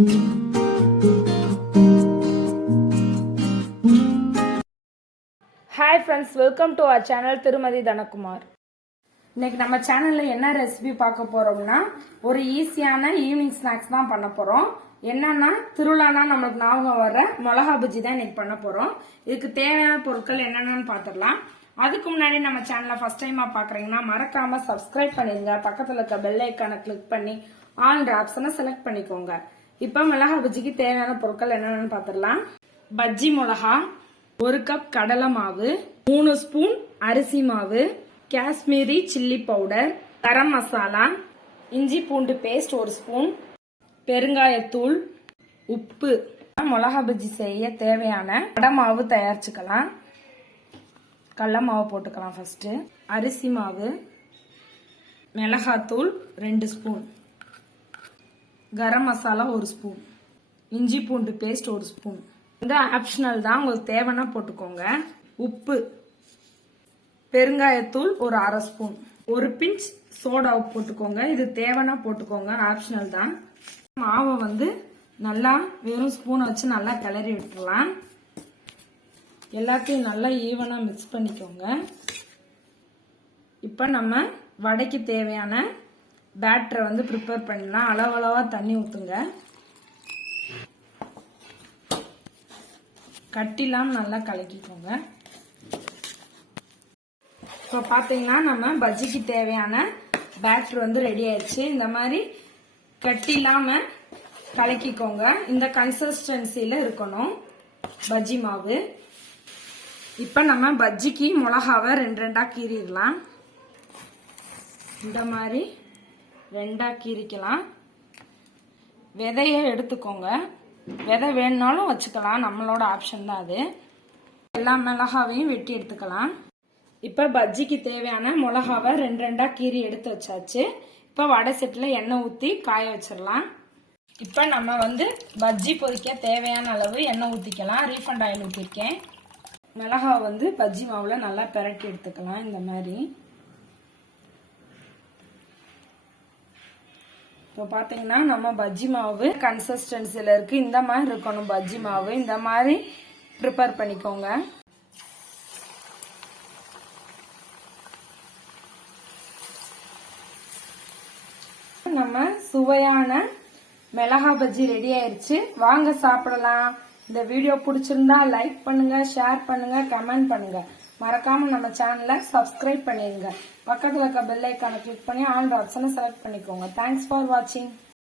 Hi friends, welcome to our channel Thirumathi Dhanakumar. இன்னைக்கு நம்ம சேனல்ல என்ன ரெசிபி பார்க்க போறோம்னா ஒரு ஈஸியான ஈவினிங் ஸ்நாக்ஸ் தான் பண்ண போறோம். என்னன்னா திருவிழானா நமக்கு ஞாபகம் வர மிளகா பஜ்ஜி தான் இன்னைக்கு பண்ண போறோம். இதுக்கு தேவையான பொருட்கள் என்னென்னு பார்த்துடலாம். அதுக்கு முன்னாடி நம்ம சேனலை ஃபர்ஸ்ட் டைமா பாக்குறீங்கன்னா மறக்காம சப்ஸ்கிரைப் பண்ணிருங்க. பக்கத்துல இருக்க பெல் ஐக்கானை கிளிக் பண்ணி ஆல் ஆப்ஷனை செலக்ட் பண்ணிக்கோங்க. இப்போ மிளகா பஜ்ஜிக்கு தேவையான பொருட்கள் என்னென்னு பார்த்துடலாம். பஜ்ஜி மிளகா, 1 கப் கடலை மாவு, 3 ஸ்பூன் அரிசி மாவு, காஷ்மீரி சில்லி பவுடர், கரம் மசாலா, இஞ்சி பூண்டு பேஸ்ட் 1 ஸ்பூன், பெருங்காயத்தூள், உப்பு. மிளகா பஜ்ஜி செய்ய தேவையான கடலை மாவு தயாரிச்சுக்கலாம். கடலை மாவு போட்டுக்கலாம். ஃபர்ஸ்ட் அரிசி மாவு, மிளகாத்தூள் 2 ஸ்பூன், கரம் மசாலா 1 ஸ்பூன், இஞ்சி பூண்டு பேஸ்ட் 1 ஸ்பூன். வந்து ஆப்ஷனல் தான், உங்களுக்கு தேவைன்னா போட்டுக்கோங்க. உப்பு, பெருங்காயத்தூள் ஒரு 1/2 ஸ்பூன், 1 பிஞ்ச் சோடா போட்டுக்கோங்க. இது தேவைன்னா போட்டுக்கோங்க, ஆப்ஷனல் தான். மாவை வந்து நல்லா வெறும் ஸ்பூனை வச்சு நல்லா கிளறி விட்டுறலாம். எல்லாத்தையும் நல்லா ஈவனா மிக்ஸ் பண்ணிக்கோங்க. இப்போ நம்ம வடைக்கு தேவையான பேட்டரை வந்து ப்ரிப்பேர் பண்ணலாம். அளவளவா தண்ணி ஊற்றுங்க. கட்டிலாம் நல்லா கலக்கிக்கோங்க. இப்போ பார்த்தீங்கன்னா நம்ம பஜ்ஜிக்கு தேவையான பேட்டர் வந்து ரெடி ஆயிடுச்சு. இந்த மாதிரி கட்டிலாம கலக்கிக்கோங்க. இந்த கன்சிஸ்டன்சில இருக்கணும் பஜ்ஜி மாவு. இப்போ நம்ம பஜ்ஜிக்கு மிளகாவை 2 கீறிடலாம். இந்த மாதிரி 2 கீறிக்கலாம். விதைய எடுத்துக்கோங்க. விதை வேணுனாலும் வச்சுக்கலாம், நம்மளோட ஆப்ஷன் தான் அது. எல்லா மிளகாவையும் வெட்டி எடுத்துக்கலாம். இப்போ பஜ்ஜிக்கு தேவையான மிளகாவை 2 கீறி எடுத்து வச்சாச்சு. இப்போ வடை செட்டில் எண்ணெய் ஊற்றி காய வச்சிடலாம். இப்போ நம்ம வந்து பஜ்ஜி பொரிக்க தேவையான அளவு எண்ணெய் ஊற்றிக்கலாம். ரீஃபண்ட் ஆயில் ஊற்றிருக்கேன். மிளகாவை வந்து பஜ்ஜி மாவில் நல்லா பிரட்டி எடுத்துக்கலாம். இந்த மாதிரி இப்போ பார்த்தீங்கன்னா நம்ம பஜ்ஜி மாவு கன்சிஸ்டன்சியில் இருக்கு. இந்த மாதிரி இருக்கணும் பஜ்ஜி மாவு. இந்த மாதிரி ப்ரிப்பேர் பண்ணிக்கோங்க. நம்ம சுவையான மிளகா பஜ்ஜி ரெடி ஆயிருச்சு. வாங்க சாப்பிடலாம். இந்த வீடியோ பிடிச்சிருந்தா லைக் பண்ணுங்க, ஷேர் பண்ணுங்க, கமெண்ட் பண்ணுங்க. மறக்காம நம்ம சேனலை சப்ஸ்கிரைப் பண்ணிருங்க. பக்கத்துல இருக்க பெல் ஐக்கானை கிளிக் பண்ணி ஆல் ஆப்ஷனை செலக்ட் பண்ணிக்கோங்க. தேங்க்ஸ் ஃபார் வாட்சிங்.